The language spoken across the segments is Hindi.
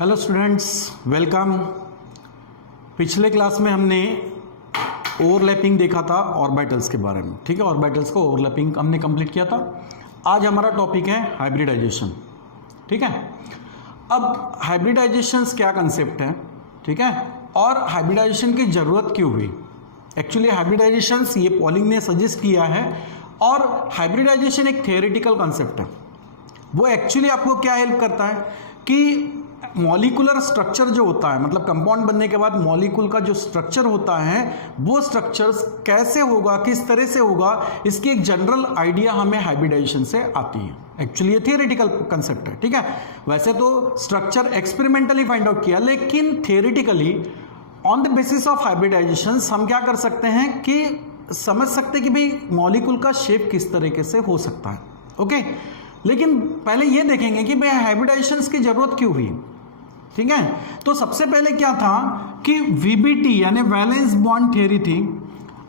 Hello students, welcome. पिछले क्लास में हमने ओवरलैपिंग देखा था ऑर्बिटल्स के बारे में। ठीक है, ऑर्बिटल्स को ओवरलैपिंग हमने कंप्लीट किया था। आज हमारा टॉपिक है हाइब्रिडाइजेशन। ठीक है, अब हाइब्रिडाइजेशन क्या कंसेप्ट है, ठीक है, और हाइब्रिडाइजेशन की ज़रूरत क्यों हुई। एक्चुअली हाइब्रिडाइजेशन ये पॉलिंग ने सजेस्ट किया है, और हाइब्रिडाइजेशन एक थियोरेटिकल कंसेप्ट है। वो एक्चुअली आपको क्या हेल्प करता है कि मॉलिकुलर स्ट्रक्चर जो होता है, मतलब कंपाउंड बनने के बाद मॉलिक्यूल का जो स्ट्रक्चर होता है वो स्ट्रक्चर्स कैसे होगा, किस तरह से होगा, इसकी एक जनरल आइडिया हमें हाइब्रिडाइजेशन से आती है। एक्चुअली ये थियोरेटिकल कंसेप्ट है। ठीक है, वैसे तो स्ट्रक्चर एक्सपेरिमेंटली फाइंड आउट किया, लेकिन theoretically on the basis of hybridisation हम क्या कर सकते हैं कि समझ सकते हैं कि भाई मॉलिक्यूल का शेप किस तरीके से हो सकता है। ओके, लेकिन पहले ये देखेंगे कि भाई हाइब्रिडाइजेशन की जरूरत क्यों हुई। ठीक है, तो सबसे पहले क्या था कि वीबीटी यानी वैलेंस बॉन्ड थ्योरी थी।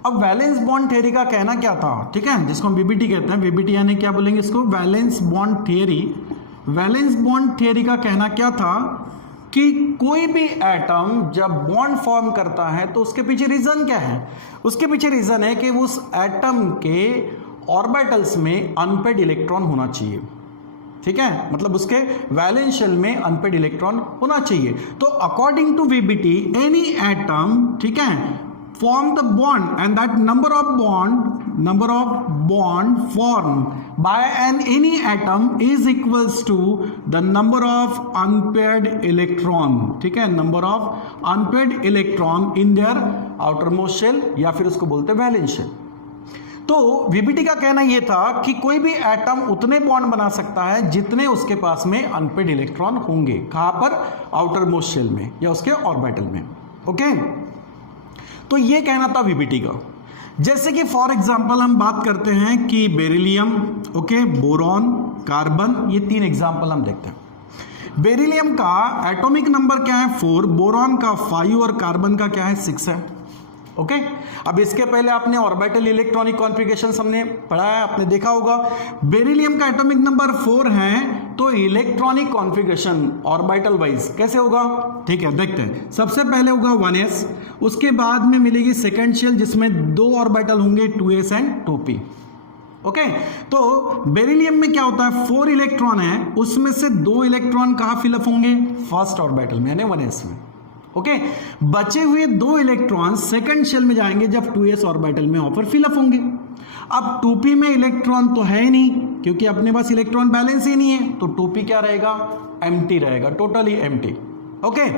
अब वैलेंस बॉन्ड थ्योरी का कहना क्या था, ठीक है, जिसको हम वीबीटी कहते हैं। वीबीटी यानी क्या बोलेंगे इसको, valence bond theory. Valence bond theory का कहना क्या था कि कोई भी एटम जब बॉन्ड फॉर्म करता है तो उसके पीछे रीजन क्या है। उसके पीछे रीजन है कि उस एटम के ऑर्बिटल्स में अनपेड इलेक्ट्रॉन होना चाहिए। ठीक है, मतलब उसके वैलेंस शेल में अनपेड इलेक्ट्रॉन होना चाहिए। तो according to VBT any atom, ठीक है, form the bond and that number of bond form by an any atom is equals to the number of unpaired electron. ठीक है, number of unpaired electron in their outermost shell, या फिर उसको बोलते हैं वैलेंस शेल। तो वीबीटी का कहना यह था कि कोई भी एटम उतने बॉन्ड बना सकता है जितने उसके पास में अनपेड इलेक्ट्रॉन होंगे। कहां पर, आउटर मोस्ट शेल में या उसके ऑर्बिटल में। ओके, तो यह कहना था वीबीटी का। जैसे कि फॉर एग्जांपल हम बात करते हैं कि बेरिलियम, ओके, बोरॉन, कार्बन, ये तीन एग्जांपल हम देखते हैं। बेरिलियम का एटॉमिक नंबर क्या है 4, बोरॉन का 5 और कार्बन का क्या है 6 है। ओके, अब इसके पहले आपने ऑर्बिटल इलेक्ट्रॉनिक कॉन्फ़िगरेशन हमने पढ़ा है, आपने देखा होगा। बेरिलियम का एटॉमिक नंबर 4 है, तो इलेक्ट्रॉनिक कॉन्फ़िगरेशन ऑर्बिटल वाइज कैसे होगा, ठीक है, देखते हैं। सबसे पहले होगा 1s, उसके बाद में मिलेगी सेकेंड शेल जिसमें 2 ऑर्बिटल होंगे 2s एंड 2p। ओके, तो बेरिलियम में क्या होता है, 4 इलेक्ट्रॉन है, उसमें से 2 इलेक्ट्रॉन कहां फिलअप होंगे, फर्स्ट ऑर्बिटल में यानी 1s में। ओके, बचे हुए 2 इलेक्ट्रॉन सेकंड शेल में जाएंगे जब 2s ऑर्बिटल में ऑफर फिलअप होंगे। अब 2p में इलेक्ट्रॉन तो है ही नहीं, क्योंकि अपने पास इलेक्ट्रॉन बैलेंस ही नहीं है, तो 2p क्या रहेगा, एम्प्टी रहेगा, टोटली एम्प्टी। ओके,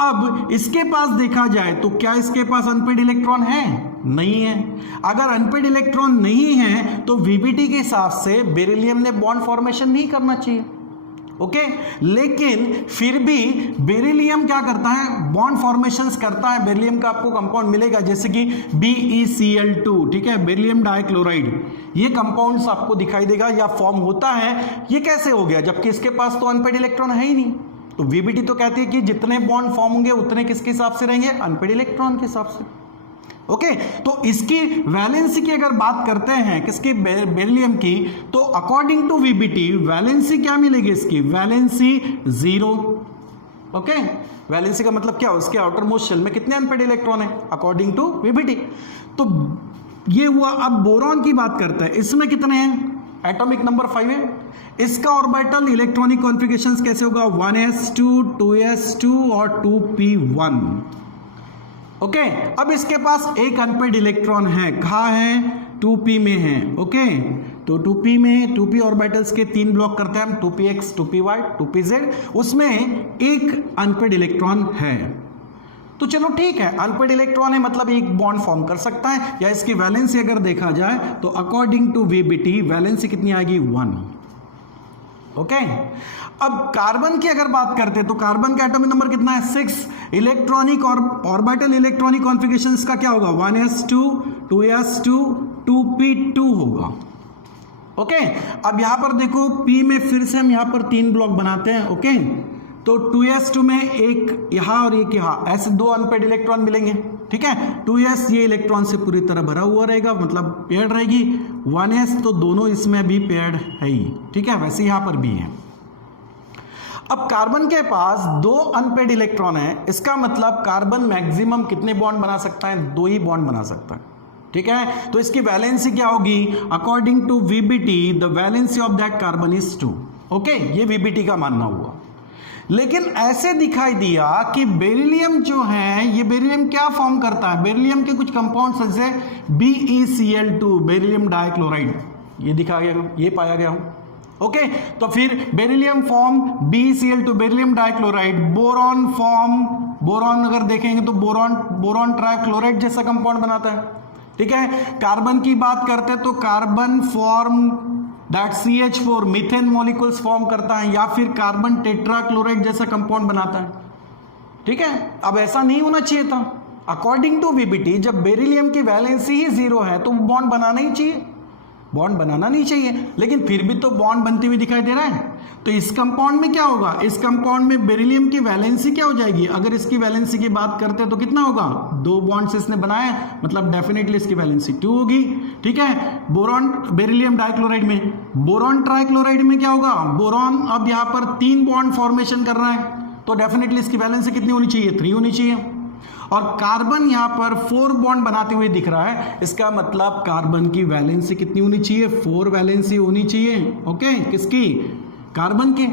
अब इसके पास देखा जाए तो क्या इसके पास अनपेड इलेक्ट्रॉन है, नहीं है। अगर अनपेड इलेक्ट्रॉन नहीं है तो वीबीटी के हिसाब से बेरिलियम ने बॉन्ड फॉर्मेशन नहीं करना चाहिए। ओके, लेकिन फिर भी बेरिलियम क्या करता है, बॉन्ड फॉर्मेशंस करता है। बेरिलियम का आपको कंपाउंड मिलेगा जैसे कि BeCl2, ठीक है, बेरिलियम डाइक्लोराइड, ये कंपाउंड्स आपको दिखाई देगा या फॉर्म होता है। ये कैसे हो गया, जबकि इसके पास तो अनपेड इलेक्ट्रॉन है ही नहीं। तो वीबीटी तो कहती है कि जितने बॉन्ड फॉर्म होंगे उतने किसके हिसाब से रहेंगे, अनपेड इलेक्ट्रॉन के हिसाब से। ओके, तो इसकी वैलेंसी की अगर बात करते हैं किसकी, बेरिलियम की, तो अकॉर्डिंग टू वीबीटी वैलेंसी क्या मिलेगी इसकी, वैलेंसी 0। ओके, वैलेंसी का मतलब क्या, उसके आउटर मोस्ट शेल में कितने अनपेड इलेक्ट्रॉन है अकॉर्डिंग टू वीबीटी। तो ये हुआ। अब बोरॉन की बात करते हैं, इसमें कितने हैं, एटॉमिक नंबर 5 है। इसका ऑर्बिटल इलेक्ट्रॉनिक कॉन्फ़िगरेशन कैसे होगा, 1s2, 2s2 और 2p1। ओके, अब इसके पास एक अनपेड इलेक्ट्रॉन है, कहाँ है, 2p में है। ओके, तो 2p में 2p ऑर्बिटल्स के 3 ब्लॉक करते हैं हम, 2px, 2py, 2pz, उसमें एक अनपेड इलेक्ट्रॉन है। तो चलो ठीक है, अनपेड इलेक्ट्रॉन है मतलब एक बॉन्ड फॉर्म कर सकता है। या इसकी वैलेंसी अगर देखा जाए तो अकॉर्डिंग टू वीबीटी वैलेंसी कितनी आएगी, 1। ओके, अब कार्बन की अगर बात करते हैं तो कार्बन का एटॉमिक नंबर कितना है, 6। इलेक्ट्रॉनिक और ऑर्बिटल इलेक्ट्रॉनिक कॉन्फ़िगरेशन का क्या होगा, 1s2, 2s2, 2p2 होगा। ओके, अब यहां पर देखो p में फिर से हम यहां पर 3 ब्लॉक बनाते हैं। ओके, तो 2s2 में एक यहां और एक यहां, ऐसे 2 अनपेड इलेक्ट्रॉन मिलेंगे। ठीक है, 2s ये इलेक्ट्रॉन से पूरी तरह भरा हुआ रहेगा, मतलब पेयर्ड रहेगी। 1s तो दोनों इसमें भी पेयर्ड है ही। ठीक है, वैसे यहां पर भी है। अब कार्बन के पास 2 अनपेड इलेक्ट्रॉन है, इसका मतलब कार्बन मैक्सिमम कितने बॉन्ड बना सकता है? 2 ही बॉन्ड बना सकता है, ठीक है। तो इसकी वैलेंसी क्या होगी? According to VBT the valency of that carbon is 2। Okay, ये वीबीटी का मानना हुआ। लेकिन ऐसे दिखाई दिया कि बेरिलियम जो है, ये बेरिलियम क्या फॉर्म करता है? बेरिलियम के कुछ कंपाउंड जैसे BeCl2 बेरिलियम डाइक्लोराइड, ये दिखा गया, ये पाया गया। ओके, तो फिर beryllium form BeCl2 beryllium dichloride, boron form, boron अगर देखेंगे तो बोरॉन ट्राइक्लोराइड जैसा कंपाउंड बनाता है, ठीक है। कार्बन की बात करते हैं तो carbon form that CH4 methane molecules form करता है, या फिर कार्बन टेट्राक्लोराइड जैसा कंपाउंड बनाता है, ठीक है। अब ऐसा नहीं होना चाहिए था। अकॉर्डिंग टू वीबीटी जब बेरिलियम की वैलेंसी ही 0 है तो बॉन्ड बनाना ही चाहिए, बॉन्ड बनाना नहीं चाहिए, लेकिन फिर भी तो बॉन्ड बनती हुई दिखाई दे रहा है। तो इस कंपाउंड में क्या होगा? इस कंपाउंड में बेरिलियम की वैलेंसी क्या हो जाएगी? अगर इसकी वैलेंसी की बात करते हैं तो कितना होगा? 2 बॉन्ड्स इसने बनाए, मतलब डेफिनेटली इसकी वैलेंसी 2 होगी, ठीक है। बोरॉन बेरिलियम डाइक्लोराइड में, बोरॉन ट्राइक्लोराइड में क्या होगा? बोरॉन अब यहां पर 3 बॉन्ड फॉर्मेशन कर रहा है, तो डेफिनेटली इसकी वैलेंसी कितनी होनी चाहिए? 3 होनी चाहिए। और कार्बन यहां पर 4 बॉन्ड बनाते हुए दिख रहा है, इसका मतलब कार्बन की वैलेंसी कितनी होनी चाहिए? 4 वैलेंसी होनी चाहिए। ओके, किसकी? कार्बन की।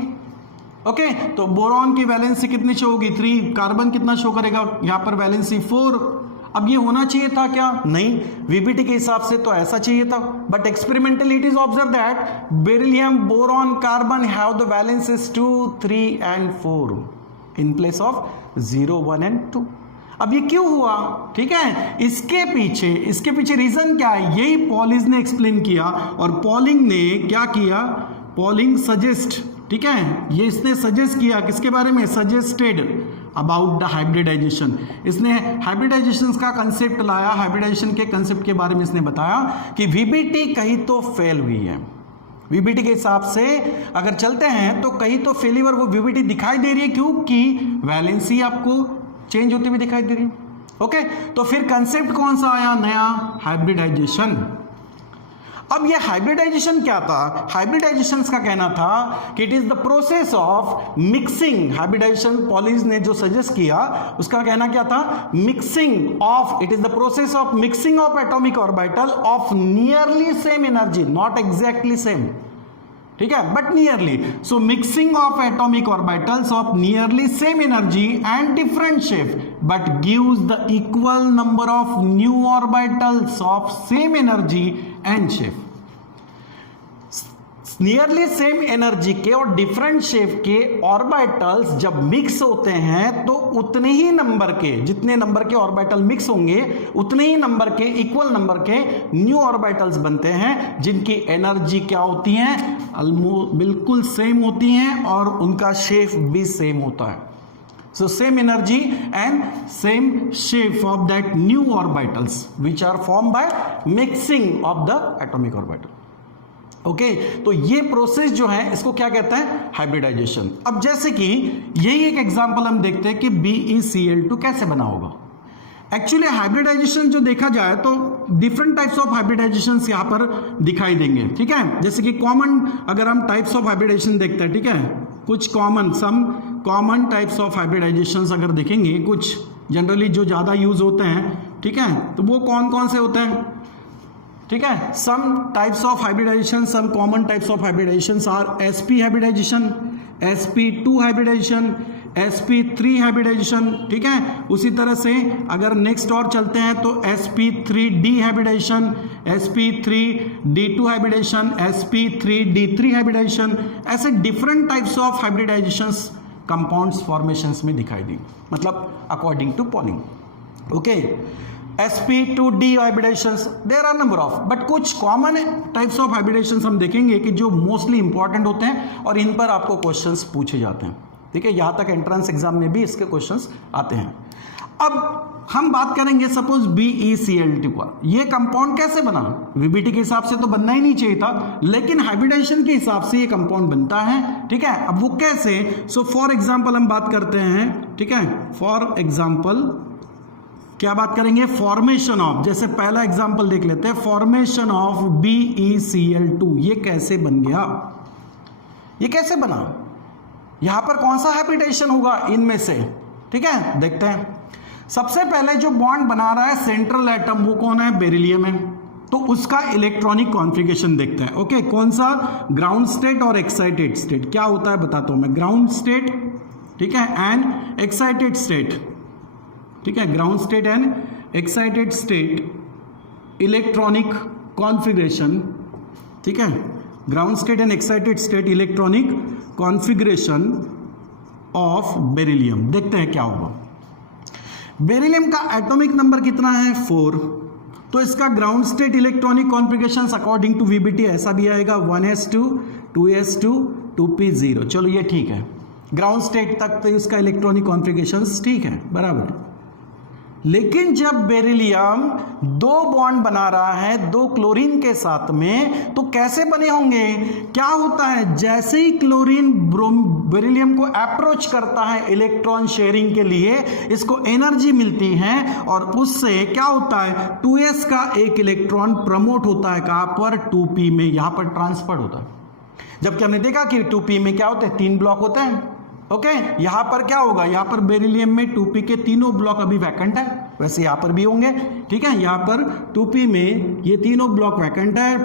ओके, तो बोरॉन की वैलेंसी कितनी शो होगी? 3। कार्बन कितना शो करेगा? यहां पर वैलेंसी 4। अब ये होना चाहिए था क्या? नहीं, वीबीटी के हिसाब से तो ऐसा चाहिए था, but experimentally it is observe that beryllium, boron, carbon have the valencies 2, 3 and 4 in place of 0, 1 and 2। अब ये क्यों हुआ? ठीक है, इसके पीछे रीजन क्या है? यही पॉलिंग ने एक्सप्लेन किया, और पॉलिंग ने क्या किया? पॉलिंग सजेस्ट, ठीक है, ये इसने सजेस्ट किया किसके बारे में? Suggested about the hybridization. इसने हाइब्रिडाइजेशन का कंसेप्ट लाया, हाइब्रिडाइजेशन के कंसेप्ट के बारे में इसने बताया कि वीबीटी कहीं तो फेल हुई है। वीबीटी के हिसाब से अगर चलते हैं तो कहीं तो फेलियर वो वीबीटी दिखाई दे रही है, क्योंकि वैलेंसी आपको चेंज होती हुई दिखाई दे रही है। ओके, तो फिर कंसेप्ट कौन सा आया नया? हाइब्रिडाइजेशन। अब ये हाइब्रिडाइजेशन क्या था? हाइब्रिडाइजेशन का कहना था कि it is the process of mixing. Hybridization Pauling ने जो सजेस्ट किया उसका कहना क्या था? Mixing of, it is the process of mixing of atomic orbital of nearly same energy, not exactly same, ठीक है, but nearly. So mixing of atomic orbitals of nearly same energy and different shape but gives the equal number of new orbitals of same energy and shape. Nearly same energy के और डिफरेंट शेप के ऑर्बिटल्स जब मिक्स होते हैं तो उतने ही नंबर के, जितने नंबर के ऑर्बिटल मिक्स होंगे उतने ही नंबर के, इक्वल नंबर के न्यू ऑर्बिटल्स बनते हैं, जिनकी एनर्जी क्या होती है? ऑलमोस्ट बिल्कुल सेम होती हैं, और उनका शेप भी सेम होता है। So same energy and same shape of that new orbitals which are formed by mixing of the atomic orbital. Okay, तो ये प्रोसेस जो है इसको क्या कहते हैं? हाइब्रिडाइजेशन। अब जैसे कि यही एक एग्जांपल हम देखते हैं कि BeCl2 कैसे बना होगा। एक्चुअली हाइब्रिडाइजेशन जो देखा जाए तो डिफरेंट टाइप्स ऑफ हाइब्रिडाइजेशन यहां पर दिखाई देंगे, ठीक है। जैसे कि कॉमन अगर हम टाइप्स ऑफ हाइब्रिडाइजेशन देखते हैं, ठीक है, कुछ some common types of hybridization अगर देखेंगे, कुछ जनरली जो ज्यादा यूज होते हैं, ठीक है, तो वो कौन कौन से होते हैं? ठीक है, some types of hybridization, some common types of hybridization are sp hybridization, sp2 hybridization, sp3 hybridization, ठीक है। उसी तरह से अगर नेक्स्ट और चलते हैं तो sp3d hybridisation, sp3d2 hybridisation, sp3d3 hybridisation, ऐसे different types of hybridisations compounds formations में दिखाई दी, मतलब according to Pauling. Okay, sp2d hybridisations there are number of, but कुछ कॉमन टाइप्स ऑफ हाइब्रिडाइजेशंस हम देखेंगे कि जो मोस्टली इंपॉर्टेंट होते हैं और इन पर आपको क्वेश्चंस पूछे जाते हैं, ठीक है। यहां तक एंट्रेंस एग्जाम में भी इसके क्वेश्चंस आते हैं। अब हम बात करेंगे सपोज BeCl2 का, ये कंपाउंड कैसे बना? वीबीटी के हिसाब से तो बनना ही नहीं चाहिए था, लेकिन हाइब्रिडाइजेशन के हिसाब से ये कंपाउंड बनता है, ठीक है। अब वो कैसे? सो फॉर एग्जांपल हम बात करते हैं, ठीक है, फॉर एग्जांपल क्या बात करेंगे? फॉर्मेशन ऑफ, जैसे पहला एग्जांपल देख लेते हैं, फॉर्मेशन ऑफ BeCl2, ये कैसे बन गया? ये कैसे बना? यहां पर कौन सा हाइब्रिडेशन होगा इनमें से, ठीक है। देखते हैं, सबसे पहले जो बॉन्ड बना रहा है सेंट्रल एटम वो कौन है, बेरिलियम है, तो उसका इलेक्ट्रॉनिक कॉन्फ़िगरेशन देखते हैं। ओके, कौन सा, ग्राउंड स्टेट और एक्साइटेड स्टेट। क्या होता है बताता हूं मैं, ग्राउंड स्टेट, ठीक है, एंड एक्साइटेड स्टेट, ठीक है, ground state and excited state electronic configuration, ठीक है, ground state and excited state electronic configuration of beryllium. देखते हैं क्या होगा। बेरिलियम का एटॉमिक नंबर कितना है, 4, तो इसका ground state electronic configuration according to VBT ऐसा भी आएगा 1s2 2s2 2p0। चलो ये ठीक है, ग्राउंड स्टेट तक तो इसका इलेक्ट्रॉनिक कॉन्फ़िगरेशन ठीक है, बराबर। लेकिन जब बेरिलियम 2 बॉन्ड बना रहा है 2 क्लोरीन के साथ में, तो कैसे बने होंगे, क्या होता है, जैसे ही क्लोरीन बेरिलियम को अप्रोच करता है इलेक्ट्रॉन शेयरिंग के लिए, इसको एनर्जी मिलती है और उससे क्या होता है, 2s का एक इलेक्ट्रॉन प्रमोट होता है, कहां पर, 2p में, यहां पर ट्रांसफर होता है। जबकि हमने देखा कि 2p में क्या होते हैं, 3 ब्लॉक होते हैं। ओके, यहां पर क्या होगा, यहां पर बेरिलियम में 2p के तीनों ब्लॉक अभी वैकेंट है, वैसे यहां पर भी होंगे, ठीक है। यहां पर 2p में ये तीनों ब्लॉक वैकेंट है,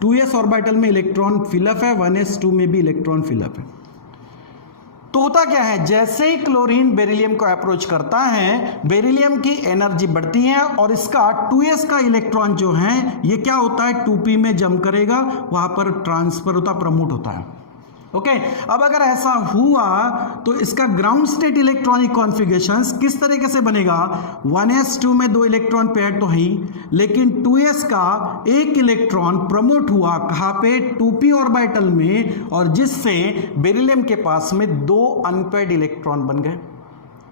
2s ऑर्बिटल में इलेक्ट्रॉन फिलअप है, 1s2 में भी इलेक्ट्रॉन फिलअप है। तो होता क्या है, जैसे ही क्लोरीन बेरिलियम को अप्रोच करता है, बेरिलियम की एनर्जी बढ़ती है और इसका 2s का इलेक्ट्रॉन जो है ये क्या होता है, 2p में जंप करेगा, वहां पर ट्रांसफर होता, प्रमोट होता है। ओके, अब अगर ऐसा हुआ तो इसका ग्राउंड स्टेट इलेक्ट्रॉनिक कॉन्फ़िगरेशन किस तरीके से बनेगा, 1s2 में 2 इलेक्ट्रॉन पेयर तो है, लेकिन 2s का एक इलेक्ट्रॉन प्रमोट हुआ कहां पे, 2p ऑर्बिटल में, और जिससे बेरिलियम के पास में 2 अनपेयर्ड इलेक्ट्रॉन बन गए।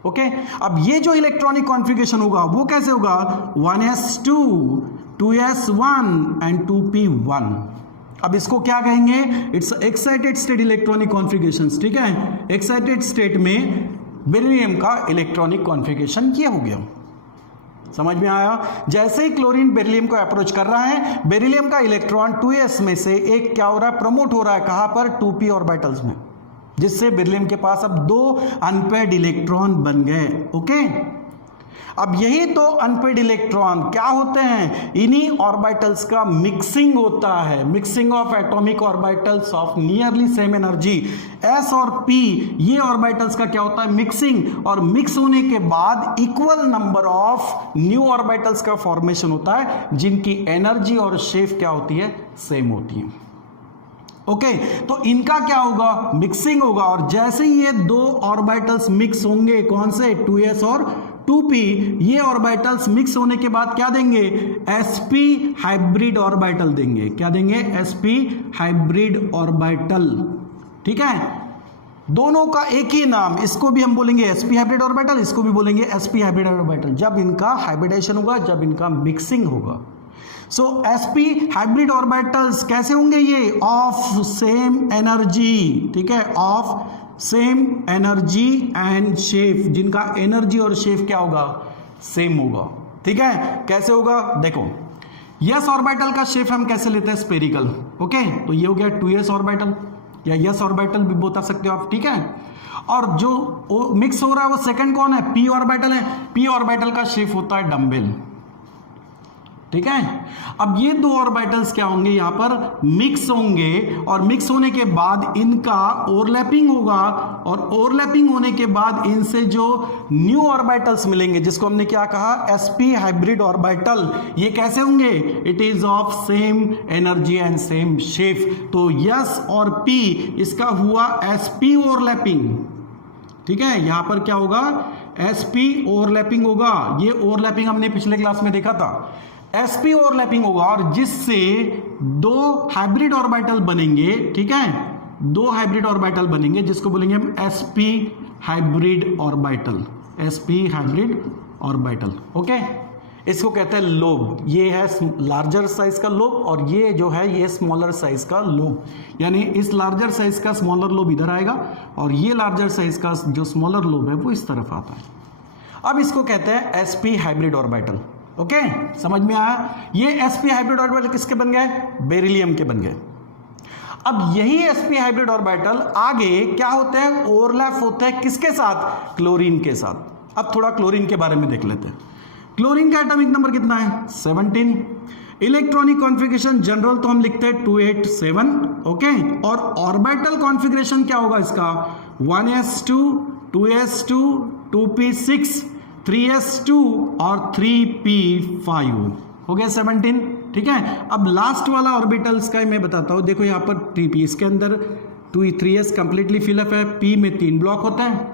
ओके, अब ये जो इलेक्ट्रॉनिक कॉन्फ़िगरेशन होगा वो कैसे होगा, 1s2 2s1 एंड 2p1। अब इसको क्या कहेंगे, it's excited state electronic configurations, ठीक है। एक्साइटेड स्टेट में बेरिलियम का इलेक्ट्रॉनिक कॉन्फ़िगरेशन ये हो गया, समझ में आया। जैसे ही क्लोरीन बेरिलियम को अप्रोच कर रहा है, बेरिलियम का इलेक्ट्रॉन 2s में से एक क्या हो रहा है, प्रमोट हो रहा है, कहां पर, 2p ऑर्बिटल्स में, जिससे बेरिलियम के पास अब 2 अनपेयर्ड इलेक्ट्रॉन बन गए। ओके, अब यही तो अनपेयर्ड इलेक्ट्रॉन क्या होते हैं, इन्हीं ऑर्बिटल्स का मिक्सिंग होता है, mixing of atomic orbitals of nearly same energy, s और p, ये ऑर्बिटल्स का क्या होता है, मिक्सिंग, और मिक्स होने के बाद equal number of new orbitals का फॉर्मेशन होता है, जिनकी एनर्जी और शेप क्या होती है, सेम होती है। ओके, तो इनका क्या होगा, मिक्सिंग होगा, और जैसे ही ये 2 ऑर्बिटल्स मिक्स होंगे, कौन से, 2s और 2p, ये ऑर्बिटल्स मिक्स होने के बाद क्या देंगे, sp हाइब्रिड ऑर्बिटल देंगे। क्या देंगे, sp हाइब्रिड ऑर्बिटल, ठीक है। दोनों का एक ही नाम, इसको भी हम बोलेंगे sp हाइब्रिड ऑर्बिटल, इसको भी बोलेंगे sp हाइब्रिड ऑर्बिटल, जब इनका हाइब्रिडेशन होगा, जब इनका मिक्सिंग होगा। सो sp हाइब्रिड ऑर्बिटल्स कैसे होंगे, ये ऑफ सेम एनर्जी, ठीक है, of same energy and shape, जिनका एनर्जी और शेप क्या होगा, सेम होगा, ठीक है। कैसे होगा, देखो, s ऑर्बिटल का शेप हम कैसे लेते हैं, स्फेरिकल। ओके, तो ये हो गया 2s ऑर्बिटल, या s ऑर्बिटल भी बता सकते हो आप, ठीक है। और जो मिक्स हो रहा है वो सेकंड कौन है, p ऑर्बिटल है, p ऑर्बिटल का शेप होता है डंबल, ठीक है। अब ये 2 ऑर्बिटल्स क्या होंगे, यहां पर मिक्स होंगे, और मिक्स होने के बाद इनका ओवरलैपिंग होगा, और ओवरलैपिंग होने के बाद इनसे जो न्यू ऑर्बिटल्स मिलेंगे, जिसको हमने क्या कहा, sp हाइब्रिड ऑर्बिटल, ये कैसे होंगे, it is of same energy and same shape. तो s और p, इसका हुआ sp ओवरलैपिंग, ठीक है। यहां पर क्या होगा, sp ओवरलैपिंग होगा, ये ओवरलैपिंग हमने पिछले क्लास में देखा था, sp ओवरलैपिंग होगा, और जिससे 2 हाइब्रिड ऑर्बिटल बनेंगे, ठीक है, 2 हाइब्रिड ऑर्बिटल बनेंगे, जिसको बोलेंगे हम sp hybrid orbital, sp hybrid orbital. Okay, इसको कहते हैं लोब, ये है लार्जर साइज का लोब, और ये जो है ये स्मॉलर साइज का लोब, यानी इस लार्जर साइज का स्मॉलर लोब इधर आएगा, और ये लार्जर साइज का जो स्मॉलर लोब है वो इस तरफ आता है। अब इसको कहते हैं sp हाइब्रिड ऑर्बिटल। ओके, समझ में आया। ये sp हाइब्रिड ऑर्बिटल किसके बन गए, बेरिलियम के बन गए। अब यही sp हाइब्रिड ऑर्बिटल आगे क्या होते हैं, ओवरलैप होते हैं किसके साथ, क्लोरीन के साथ। अब थोड़ा क्लोरीन के बारे में देख लेते हैं। क्लोरीन का एटॉमिक नंबर कितना है, 17। इलेक्ट्रॉनिक कॉन्फ़िगरेशन जनरल तो हम लिखते हैं 287, ओके। और ऑर्बिटल कॉन्फ़िगरेशन क्या होगा इसका, 1s2 2s2 2p6 3s2 और 3p5 हो गया 17, ठीक है। अब लास्ट वाला ऑर्बिटल्स का मैं बताता हूं। देखो यहां पर 3p, इसके अंदर 3s कंप्लीटली फिलअप है, p में 3 ब्लॉक होता है।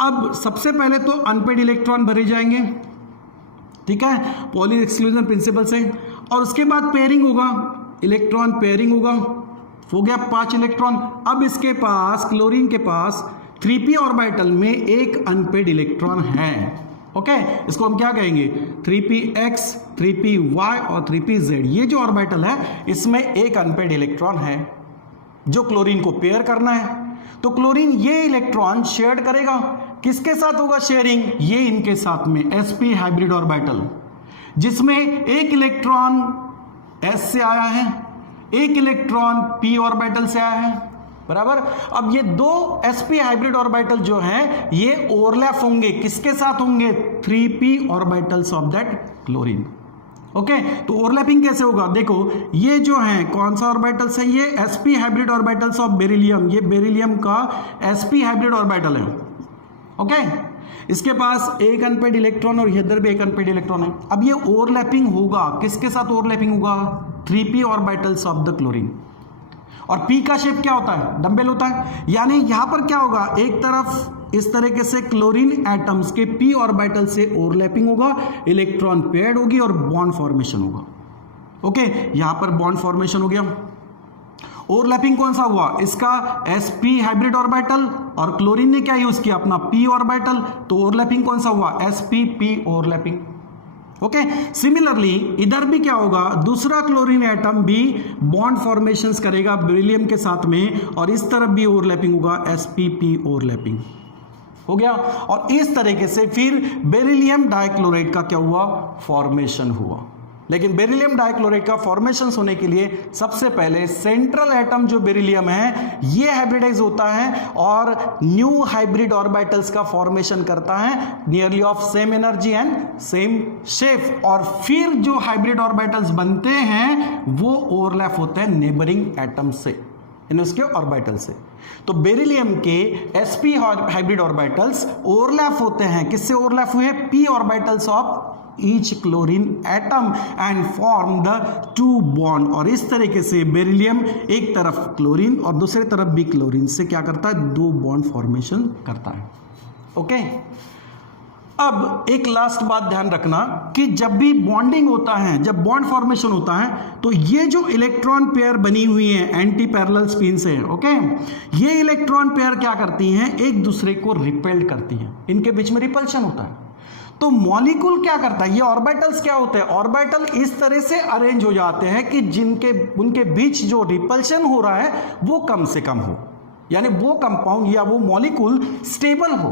अब सबसे पहले तो अनपेड इलेक्ट्रॉन भरे जाएंगे, ठीक है, पॉली एक्सक्लूजन प्रिंसिपल से। और उसके बाद पेयरिंग होगा, इलेक्ट्रॉन पेयरिंग होगा, हो गया 5 इलेक्ट्रॉन। अब इसके पास, क्लोरीन के पास 3p ऑर्बिटल में एक अनपेड इलेक्ट्रॉन है, ओके। इसको हम क्या कहेंगे, 3px 3py और 3pz। ये जो ऑर्बिटल है इसमें एक अनपेड इलेक्ट्रॉन है जो क्लोरीन को पेयर करना है। तो क्लोरीन ये इलेक्ट्रॉन शेयर करेगा, किसके साथ होगा शेयरिंग, ये इनके साथ में, sp हाइब्रिड ऑर्बिटल, जिसमें एक इलेक्ट्रॉन s से आया है, एक इलेक्ट्रॉन p ऑर्बिटल से आया है, बराबर। अब ये दो sp हाइब्रिड ऑर्बिटल जो हैं ये ओवरलैप होंगे, किसके साथ होंगे, 3p orbitals of that chlorine, okay. तो ओवरलैपिंग कैसे होगा, देखो ये जो है कौन सा ऑर्बिटल्स है, ये sp hybrid orbitals of beryllium, ये बेरिलियम का sp हाइब्रिड ऑर्बिटल है, ओके। इसके पास एक अनपेड इलेक्ट्रॉन और इधर भी एक अनपेड इलेक्ट्रॉन है। अब ये ओवरलैपिंग होगा, किसके साथ ओवरलैपिंग होगा, 3p orbitals of the chlorine. और p का शेप क्या होता है, डंबल होता है। यानी यहां पर क्या होगा, एक तरफ इस तरीके से क्लोरीन एटम्स के p ऑर्बिटल से ओवरलैपिंग होगा, इलेक्ट्रॉन पेयर्ड होगी और बॉन्ड फॉर्मेशन होगा, ओके। यहां पर बॉन्ड फॉर्मेशन हो गया। ओवरलैपिंग कौन सा हुआ, इसका sp हाइब्रिड ऑर्बिटल, और क्लोरीन ने क्या यूज किया, अपना p ऑर्बिटल। तो ओवरलैपिंग कौन सा हुआ, sp-p ओवरलैपिंग, ओके। सिमिलरली इधर भी क्या होगा, दूसरा क्लोरीन एटम भी बॉन्ड फॉर्मेशंस करेगा बेरिलियम के साथ में, और इस तरफ भी ओवरलैपिंग होगा, sp-p ओवरलैपिंग हो गया। और इस तरीके से फिर बेरिलियम डाइक्लोराइड का क्या हुआ, फॉर्मेशन हुआ। लेकिन बेरिलियम डाइक्लोराइड का फॉर्मेशन होने के लिए सबसे पहले सेंट्रल एटम जो बेरिलियम है ये हाइब्रिडाइज होता है और न्यू हाइब्रिड ऑर्बिटल्स का फॉर्मेशन करता है, nearly of same energy and same shape. और फिर जो हाइब्रिड ऑर्बिटल्स बनते हैं वो ओवरलैप होते हैं नेबरिंग एटम से, उसके ऑर्बिटल से। तो बेरिलियम के sp हाइब्रिड ऑर्बिटल्स ओवरलैप होते हैं, किससे ओवरलैप हुए, p orbitals of each chlorine atom and form the 2 bond. और इस तरीके से बेरिलियम एक तरफ क्लोरीन और दूसरी तरफ भी क्लोरीन से क्या करता है, 2 बॉन्ड फॉर्मेशन करता है, ओके। अब एक लास्ट बात ध्यान रखना कि जब भी बॉन्डिंग होता है, जब बॉन्ड फॉर्मेशन होता है, तो ये जो इलेक्ट्रॉन पेयर बनी हुई है एंटी पैरेलल स्पिन से, ओके, ये इलेक्ट्रॉन पेयर क्या करती हैं, एक दूसरे को रिपेल्ड करती हैं, इनके बीच में रिपल्शन होता है। तो मॉलिक्यूल क्या करता है, ये ऑर्बिटल्स क्या होते हैं, ऑर्बिटल इस तरह से अरेंज हो जाते हैं कि उनके बीच जो रिपल्शन हो रहा है वो कम से कम हो, यानी वो कंपाउंड या वो मॉलिक्यूल स्टेबल हो।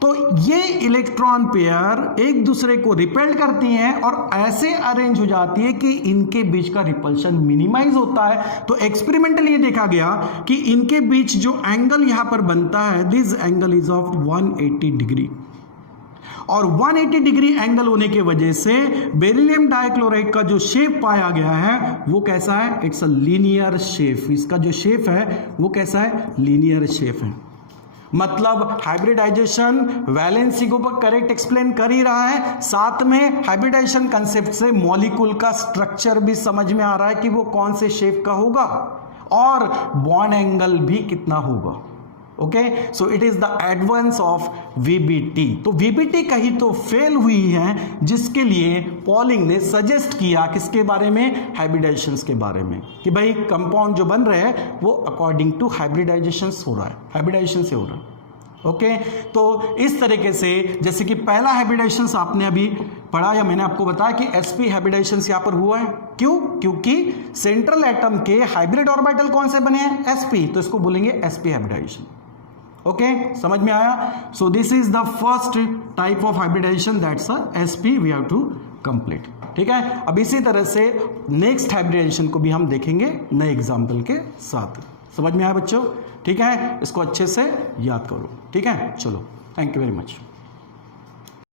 तो ये इलेक्ट्रॉन पेयर एक दूसरे को रिपेल्ड करती हैं और ऐसे अरेंज हो जाती है कि इनके बीच का रिपल्शन मिनिमाइज होता है। तो एक्सपेरिमेंटली ये देखा गया कि इनके बीच जो एंगल यहां पर बनता है, this angle is of 180 degree. और 180 डिग्री एंगल होने के वजह से बेरिलियम डाइक्लोराइड का जो शेप पाया गया है वो कैसा है, इट्स अ लीनियर शेप। इसका जो शेप है वो कैसा है, लीनियर शेप है। मतलब हाइब्रिडाइजेशन वैलेंसी को करेक्ट एक्सप्लेन कर ही रहा है, साथ में हाइब्रिडाइजेशन कंसेप्ट से मॉलिक्यूल का स्ट्रक्चर भी समझ में आ रहा है कि वो कौन से शेप का होगा और बॉन्ड एंगल भी कितना होगा, okay. So it is the advance of VBT. तो वीबीटी कहीं तो फेल हुई है, जिसके लिए पॉलिंग ने सजेस्ट किया किसके बारे में, हाइब्रिडाइजेशन के बारे में, कि भाई कंपाउंड जो बन रहे हैं वो अकॉर्डिंग टू हाइब्रिडाइजेशन हो रहा है, हाइब्रिडाइजेशन से हो रहा है, ओके। तो इस तरीके से जैसे कि पहला हाइब्रिडाइजेशन आपने अभी पढ़ा या मैंने आपको बताया कि sp हाइब्रिडाइजेशन यहां पर हुआ है, क्यों, क्योंकि सेंट्रल एटम के हाइब्रिड ऑर्बिटल कौन से बने हैं, sp, तो इसको बोलेंगे sp हाइब्रिडाइजेशन, ओके। समझ में आया। So this is the first type of hybridization, that's a sp we have to complete. ठीक है, अब इसी तरह से नेक्स्ट हाइब्रिडाइजेशन को भी हम देखेंगे नए एग्जाम्पल के साथ। समझ में आया बच्चों? ठीक है, इसको अच्छे से याद करो। ठीक है, चलो, थैंक यू वेरी मच।